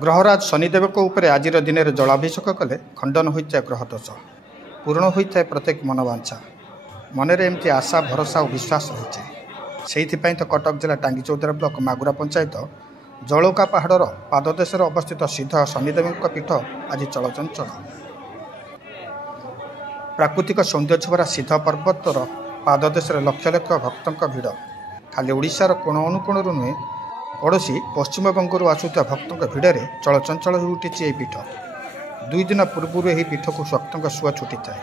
ग्रहराज शनिदेव उपर आज दिन में जलाभिषेक कले खंडन होता है ग्रह दोष पूरण होता है प्रत्येक मनोवांछा मनरे एमती आशा भरोसा और विश्वास रही से तो कटक जिला टांगी चौधरी ब्लॉक मागुरा पंचायत जलौका पहाड़र पाददेश अवस्थित सिद्ध शनिदेव पीठ आज चलचंचल प्राकृतिक सौंदर्य भरा सिद्ध पर्वतर पाददेश लक्ष लक्ष भक्तों भिड़ खाली ओडिशार कोण अनुकोण नुहे पड़ोशी पश्चिमबंगू आसुवा भक्तों भिड़ में चलचंचल हो उठी यह पीठ 2 दिन पूर्व यह पीठ को भक्तों सुआ छुटी थाए।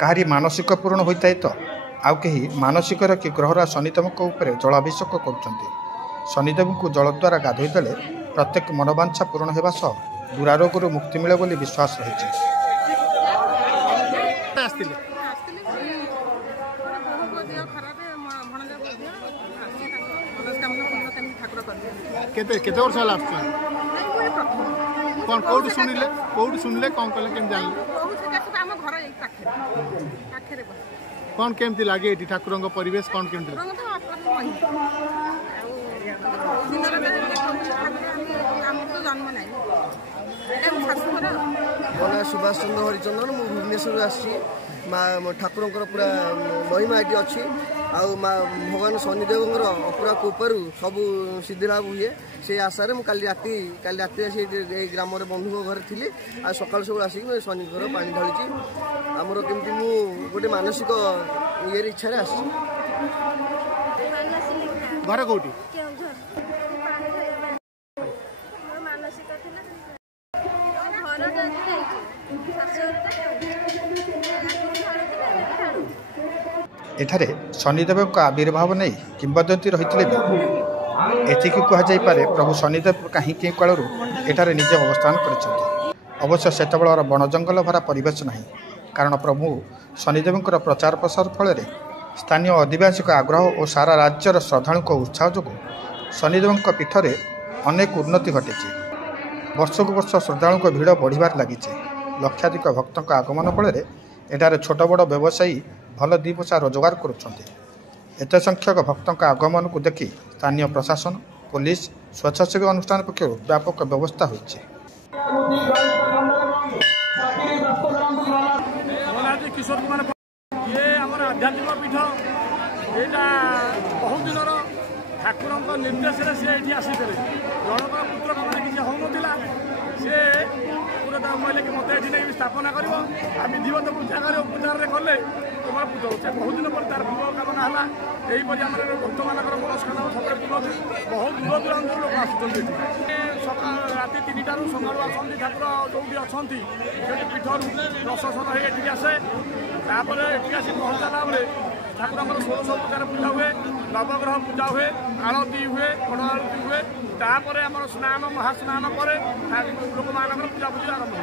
कहारी मानसिक पूर्ण होता है तो आउ कहीं मानसिक कि ग्रहरा शनिदेव जलाभिषेक कर शनिदेव को जल द्वारा गाधोई देले प्रत्येक मनोवांछा पूर्ण होगा सह दुरारोग मुक्ति मिले बोली विश्वास रही। केते वर्ष होला कौन कोड सुनिले कौन कले केम जानले कौन केमती लागे एठी ठाकुरंग परिवेश कौन केमती मोना सुभाष चंद्र हरिचंदन मु भुवनेश्वर आसी ठाकुरंकर पूरा महिमा ये अच्छी भगवान शनिदेव पूरा कृपार सब सिद्धिलाभ हुए से आशार मुझे राति ग्राम बंधु घर थी आ सका सब आसिक शनिकर पा ढाली आमर कमी गोटे मानसिक ये इच्छा आस घर कौटी एठारे शनिदेव आविर्भाव नहीं किंवदंती रही एति कहुपे प्रभु शनिदेव कहीं कालू एठारे निजे अवस्थान कर अवश्य से बण जंगल भरा परिवेश नहीं कारण प्रभु शनिदेव प्रचार प्रसार फल स्थानीय आदिवासी आग्रह और सारा राज्यर श्रद्धालु उत्साह जो शनिदेव पीठ में अनेक उन्नति घटी वर्ष को वर्ष श्रद्धालु भिड़ बढ़िबार लगी लक्षाधिक भक्तों आगमन फल एठारे छोट बड़ व्यवसायी भल 2 पैसा रोजगार करुँच संख्यक भक्तों आगमन को देखि स्थानीय प्रशासन पुलिस स्वच्छासेवी अनुष्ठान पक्षर व्यापक व्यवस्था होती किशोर कुमार ये आम आध्यात्मिक पीठ यहाँ बहुत दिन ठाकुर निर्देश से आसी जनक पुत्र मैंने किसी होना सी पूरा कहले कि मत ये नहीं स्थापना कर विधिवत पूजा कर पूजार कले तुम पूजा हो बहुत दिन पर तार पूर्व कामना है यहीपरि आम भक्त मान मनस्कामना सब पूर्ण बहुत दूर दूरांत लोक आसुँच सका राति 3टार सकाल आसती ठाकुर जो अच्छा पीठर प्रशासन ये आसे तापर ये आसी पहुँचला बेले ठाकुर 16 प्रकार पूजा हुए नवग्रह पूजा हुए आरती हुए बड़ आरती हुए तापर आम स्नान महास्नान पर लोक मान पूजा पूजा आरंभ